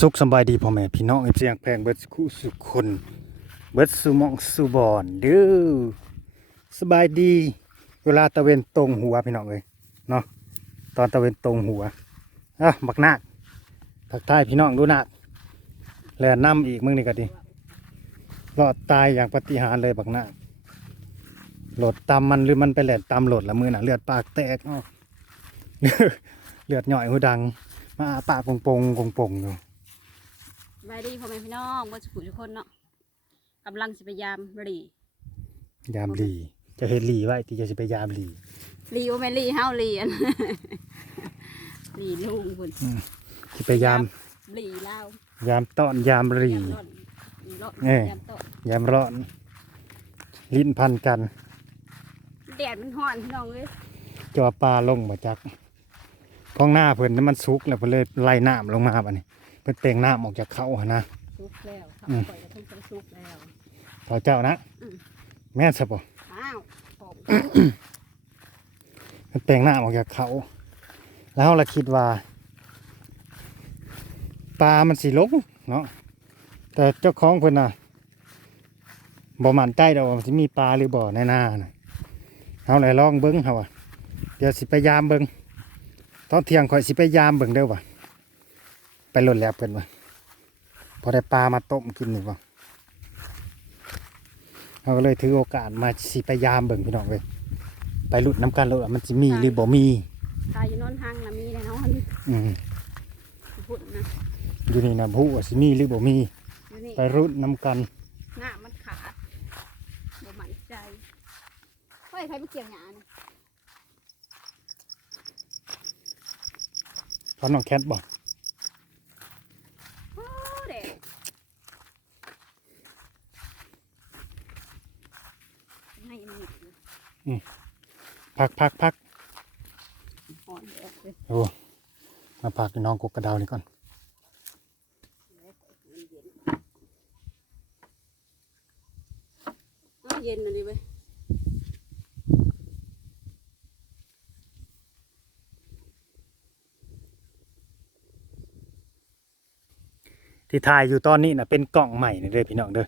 สุขสบายดีพ่อแม่พี่น้องเอฟซีแพงเบิดคู่สุขคนเบิดสุมองสุบอนเด้อสบายดี เวลาตะเวนตรงหัวพี่น้องเลยเนาะตอนตะเวนตรงหัวอะบักนาคทักทายพี่น้องดูนาคแลน้ำอีกมึงนี่ก็ดีรอดตายอย่างปฏิหารเลยบักนาคโหลดตำมันหรือมันไปแหลดตำโหลดละมือน่ะเลือดปากแตกเนาะเลือดหน่อยหูดังมาปากปงปงปงปงอยู่ บายดีพ่อแม่พี่น้องบ่สุขุทุกคนเนาะกำลังสิพยายามหลียามหลีจะเห็นหลีไว้ที่จะสิไปยามหลีหลีว่าแม่นหลีเฮาหลีอันหลีลุงพุ่นสิไปยามหลีลาวยามต้อนยามหลียามร้อนหลีร้อนเอ้ยยามต้นยามร้อนลิ้นพันกันแดดมันร้อนพี่น้องเอ้ยจอปลาลงมาจากกองหน้าเพิ่นนั้นมันสุกแล้วเพิ่นเลยไล่น้ำลงมาบัดนี้ เพิ่นเต่งน้ำออกจากเขาหั่นนะสุกแล้วข้าวอืม ปล่อยกระทุ่งจะสุกแล้วเขาเจ้านะอืมแม่นซะบ่อ้าวผมเพิ่นเต่งน้ำออกจากเขา แล้วเราคิดว่าปลามันสิลงเนาะแต่เจ้าของเพิ่นน่ะบ่มั่นใจดอกว่ามันสิมีปลาหรือบ่ในนาน่ะเฮาเลยลองเบิ่งเฮาว่าเดี๋ยวสิไปยามเบิ่งตอนเที่ยงข่อยสิไปยามเบิ่งเด้อว่า ไปหล่นแล้วเพิ่นว่าพอได้ปลามาต้มกินนี่บ่เฮาก็เลยถือโอกาสมาสิไปยามเบิ่งพี่น้องเว้ยไปลุ้นน้ำกันแล้วว่ามันสิมีหรือบ่มีตายอยู่โนนทางน่ะมีแน่นอนอืมพุ่นนะอยู่นี่นะผู้ว่าสิมีหรือบ่มี อยู่นี่ไปรุ่นน้ำกันหน้ามันขาดบ่มั่นใจเฮ้ยใครไปเกี่ยวหญ้านี่ตอนน้องแคทบอก โอ้แดดให้มันนิดนึง พักพักพักอ่อนแดดเลยโอ้มาพักน้องกกกระดาวนี่ก่อนเอาเย็นมาดิเว้ยที่ถ่ายอยู่ตอนนี้นะเป็นกล้องใหม่นี่เด้อพี่น้องเด้อ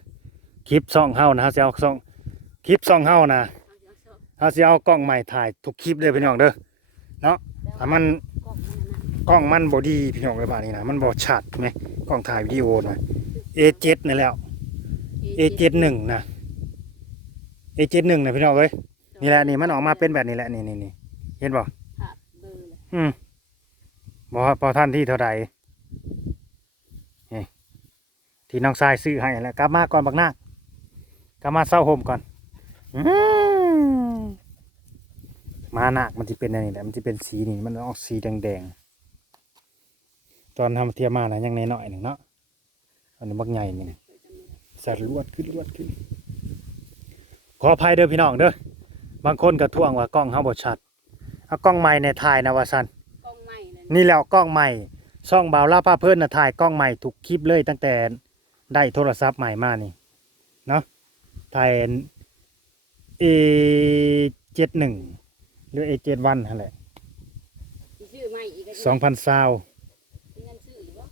คลิปซ่องเฮานะฮะสิเอาซ่องคลิปซ่องเฮานะ เอาเดี๋ยวเอาเฮาสิเอากล้องใหม่ถ่ายทุกคลิปเด้อพี่น้องเด้อเนาะถ้ามันกล่องมันน่ะนะกล้องมันบ่ดีพี่น้องเลยบาดนี้นะมันบ่ชัดไหมกล้องถ่ายวิดีโอนะ A7 นี่แหล้ว A71 นะ A71 นะพี่น้องเอ้ยนี่แหละนี่มันออกมาเป็นแบบนี้แหละนี่นี่นี่เห็นบ่ขาดเบอร์เลยอืมบอพอท่านที่เท่าใดนี่ที่น้องชายซื้อให้แล้วกลับมาก่อนบักนาคกลับมาเศร้าโฮมก่อนอืม มาหนักมันจะเป็นอันนี้แหละมันจะเป็นสีนี่มันออกสีแดงๆตอนทำเทียมมานะยังน้อยๆหนึ่งเนาะอันนี้บักใหญ่หนึ่งสัตว์ลวดขึ้นลวดขึ้น ขออภัยเด้อพี่น้องเด้อบางคนกระท่วงว่ากล้องเขาบดชัดเอากล้องใหม่ในถ่ายนะว่าสันกล้องใหม่เลยนี่แหล้วกล้องใหม่ช่องบ่าวล่าป้าเพิ่นนะถ่ายกล้องใหม่ทุกคลิปเลยตั้งแต่ได้โทรศัพท์ใหม่มานี่เนาะถ่าย A เจ็ดหนึ่ง หรือ A เจ็ดวันนั่นแหละสิซื้อใหม่อีกก็สองพันซาวมีเงินซื้ออีกบ่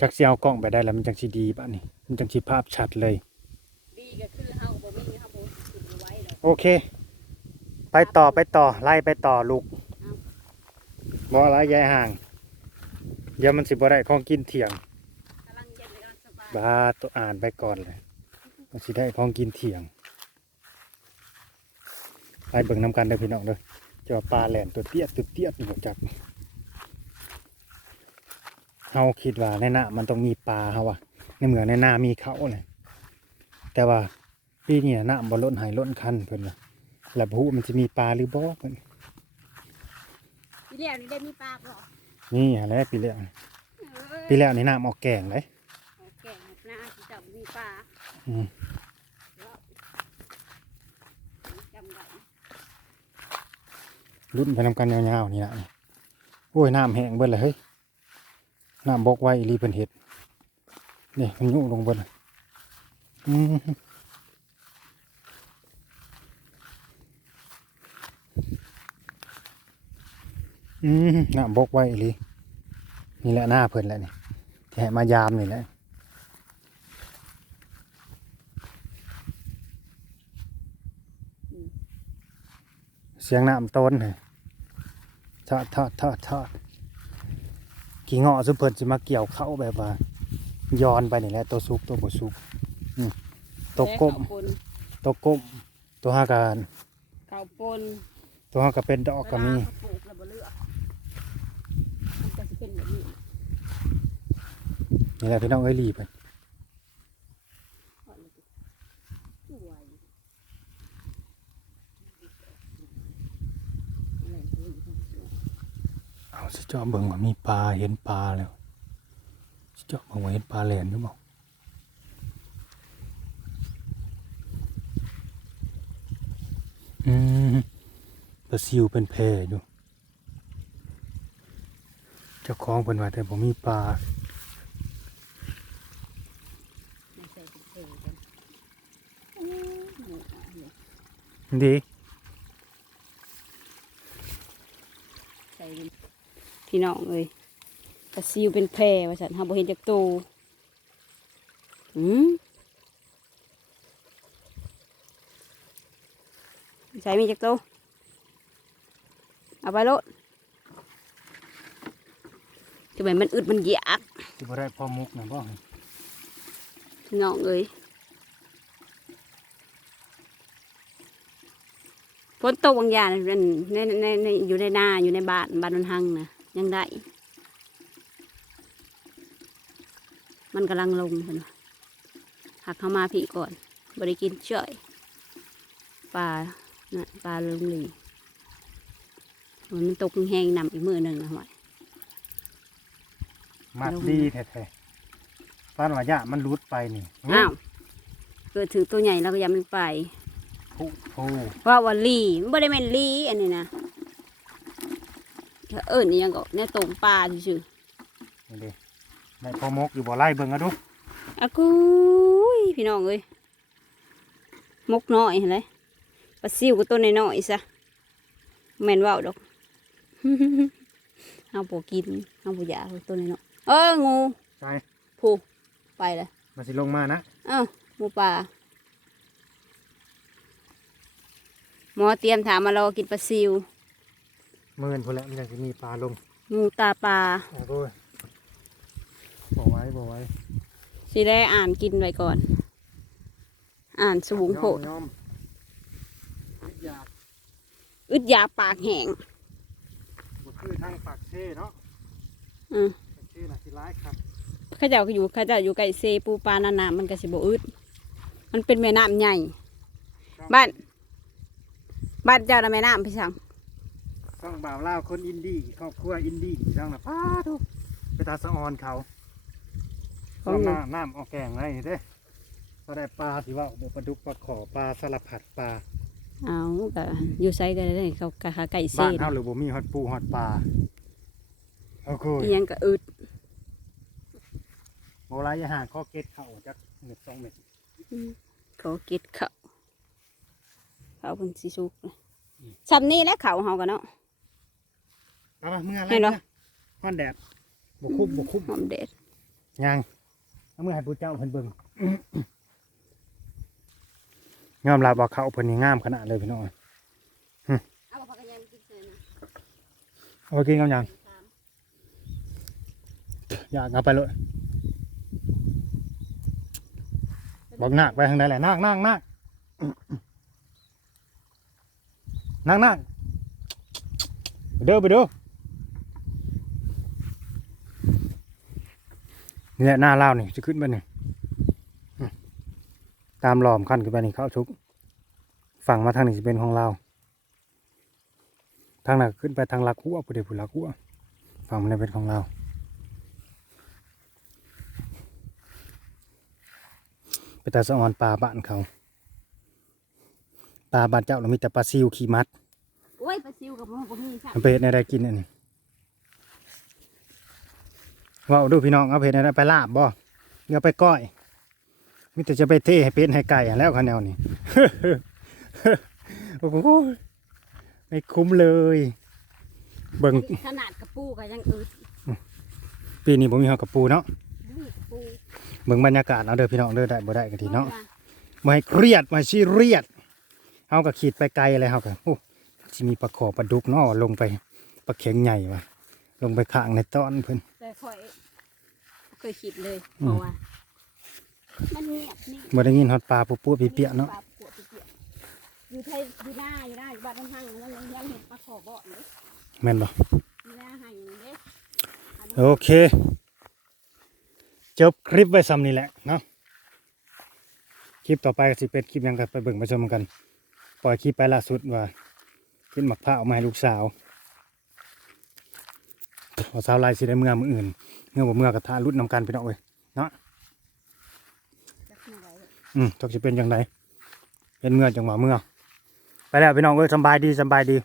จักสิเอากล้องไปได้แล้วมันจังสีดีป่ะนี่มันจังสีภาพชัดเลย ดีก็คือเฮาบ่มีเฮาบ่ซื้อไว้ดอกโอเค ไปต่อไปต่อไล่ไปต่อลูกบ่อะไรยายห่าง เดี๋ยวมันสิบ่ได้ของกินเที่ยง กำลังเย็นเลยกำลังสบาย บาตัวอ่านไปก่อนเลยมันสิได้ของกินเที่ยง ไปเบิ่งน้ำกันเด้อพี่น้องเด้อเจะปลาแหลนตัวเตี้ยตัวเตี้ยนี่บ่จักเฮาคิดว่าในน้ามันต้องมีปลาเฮาว่ะในเมืองในนามีเขาเลยแต่ว่าปีนี้น่ะน้ำบ่ล้นหายล้นคันเพิ่นว่าแล้วบ่ฮู้มันสิมีปลาหรือบ่เพิ่นพี่แล้วนี่ได้มีปลาบ่นี่หาแล้วปีแล้วเออปีแล้วนี่น้ำออกแกงเลยเอาแกงหน้าสิจับมีปลาอืม แล้วจำได้ รุ่นไปนำกันยาวๆนี่นะโอ้ยน้ำแห้งเบิดเลยเฮ้ยน้ำบกไว้อีเพิ่นเห็ดนี่มันยุ่งลงเบิดอืมอืมน้ำบกไว้อีหลีนี่แหละหน้าเพิ่นแหละนี่ที่ให้มายามนี่แหละ เสียงน้ำต้นเลยทอดทอดทอดทอดกี่เงาะสุเพิ่นสิมาเกี่ยวเข้าแบบว่าย้อนไปนี่แหละตัวซุกตัวบ่ซุกอืมตัวก้มข้าวปนตัวก้มตัวหาการข้าวปนตัวหาก็เป็นดอกก็มีเวลาเขาปลูกแล้วบ่เลือกมันก็สิเป็นแบบนี้นี่แหละพี่น้องเอ้ยรีบไป สวยอะไรก็อยู่ข้างบน เอาสิเจาะเบิ่งว่ามีปลาเห็นปลาแล้วสิเจาะเบิ่งว่าเห็นปลาแหลนหรือเปล่าอืมปลาซิวเป็นแพอยู่เจ้าของเพิ่นว่าแต่ผมมีปลาไม่ใส่เป็นเพลกันโอ้โหอะเนี่ยดี ใส่เป็น พี่น้องเอ้ยกระซิวเป็นแพรว่าสันเฮาบ่เห็นจากตูหืมใส่มีจากตูเอาไปโลดจะไปมันอึดมันอยากสิบ่ได้พอมุกนะบ่พี่น้องเอ้ยฝนตกบางอย่างน่ะมันในในในอยู่ในนาอยู่ในบ้านบ้านมันหังนะ ยังได้ มันกำลังลงเพิ่นว่าหักเข้ามาพี่ก่อนบริกินเฉยปลานะปลาเลืองหลีมันตกแห้งๆนำอีกมือหนึ่งนะหอยมัดดีแท้ๆปานว่าหญ้ามันหลุดไปนี่อ้าวเกิดถือตัวใหญ่แล้วก็อยังมันไปผู้โอ้ว่าว่าลีมันไม่ได้เป็นลีอันนี้นะ เอิญนี่ยังก็ในตรงปลาซื่อนี่เด้ได้พอมุกอยู่บ่ไล่เบิ่งเอาดูๆอากุยพี่น้องเอ้ยมกน้อยเห็นไหมปลาซิวก็ตัวน้อยๆซะแม่นว่าวดอกเอาปกินเอาปอยากตัวน้อยๆเอองูใช่ผูไปเลยมันสิลงมานะเอ้างูปลาหมอเตรียมถามมารอกินปลาซิว มื่นพุ่นแหละมันจังสิมีปลาลงงูตาปลาโอ้ยบ่ไว้บ่ไว้สิได้อ่านกินไว้ก่อน อ่านสูงโผดยอมอยากอึดอยากปากแห้งบ่คือทางปากเซ่เนาะอืมปากเซ่น่ะสิร้ายครับเข้าเจ้าก็อยู่เข้าเจ้าอยู่ใกล้เซปูปลานานามันก็สิบอึดมันเป็นแม่น้ำใหญ่ บ้าน บ้านเจ้าน่ะแม่น้ำพี่สัง ช่องบ่าวลาวคนอินดี้ครอบครัวอินดี้ช่องน่ะป้าทุไปตาสะออนเขาของน้ำหนูหน้าน้ำเออกแกงไรเด้ก็ได้ปลาสิว่าบ่ปลาดุกปลาขอปลาสลับผัดปลาเอาก็อยู่ไซกันได้เขากะหาไก่เซบ้านนเฮาหรือบ่มีฮอดปูฮอดปลาโอ้โหอีหยังก็อึดโบราณอย่าหาข้อเกตเข้าจักเม็ดสองเม็ดเขาเก็ดเขาเขาเป็นสีสุกเลยซ้ำนี่แหละเขาเฮากันเนาะ เอามาเมื่อไรเห็นเหรอ ฮ้อนแดดบ่คุ้มบ่คุ้มหอมเด็ดยังเอามื่อให้ผู้เจ้าเพิ่นเบิ่งยอมรับว่าเขาเพิ่นนี่งามขนาดเลยพี่น้องเอาผักกระเทียมกินเสร็จนะเอาไปกินกับหยังอยากเอาไปเลยบอกนาคไปทางใดแหละนาคนาคนาคนาคนาคไปเด้อไปเด้อ นี่แหละหน้าเล่าวนี่จะขึ้นไปนี่อืมตามหลอมขั้นขึ้นไปนี่เข้าชุกฝั่งมาทางนี้จะเป็นของเราทางนั้นขึ้นไปทางลักหัวผู้ใดผู้ลักหัวฝั่งมันเป็นของเราไปแต่สะออนปลาบ้านเขาปลาบ้านเจ้าเรามีแต่ปลาซิวขี่มัดโอ้ยปลาซิวกับมันก็มีค่ะมันไปเฮ็ดในได้กินอันนี้ ว่าเอาดูพี่น้องเอาไปเฮ็ดในได้ไปลาบบ่เอาไปก้อยมิแต่จะไปเทให้เป็ดให้ไก่อันแล้วคะแนวนี้โอ้โหไม่คุ้มเลย เบิ่งขนาดกระปูก็ยังอึดปีนี้ผมมีหอกระปูเนาะบเบิ่งบรรยากาศเอาเด้อพี่น้องเด้อได้บ่ได้กันทีเนาะบ่ให้เครียดบ่ให้ซีเรียสเฮาก็ขีดไปไกลเลยเฮาก็โอ้สิมีปลาขอปลาดุกเนาะลงไปปลาเข็งใหญ่ว่ะลงไปข้างในต้อนเพิ่นแต่ คอยเคยคิดเลยอืเพมราะว่ามันเงียบนี่บ่ได้ยินฮอดปลาปุ๊บๆเปียกๆเนาะปลปวดเปียกๆอยู่ไทยอยู่หน้าอยู่หน้าอยู่บ้านน้ำพังแล้วยังยังเห็นปลาขอบ่อนเลยแม่นบ่อยู่หน้าให้เด้โอเค จบคลิปไว้ซ้ำนี่แหละเนาะคลิปต่อไปก็สิเป็นคลิปหยังกันไปเบิ่งไปชมกัน ปล่อยคลิปไปล่าสุดว่าขึ้นหมักผ้าออกมาให้ลูกสาว พอสาวลายสิได้เมื่อมืออื่นเมื่อบ่เมื่อกระทารุดนำกันไปเนาะเว้ยเนาะอืมจักสิเป็นจังไดเป็นเมื่อจังหวะเมื่อไปแล้วพี่น้องเอ้ยสบายดีสบายดี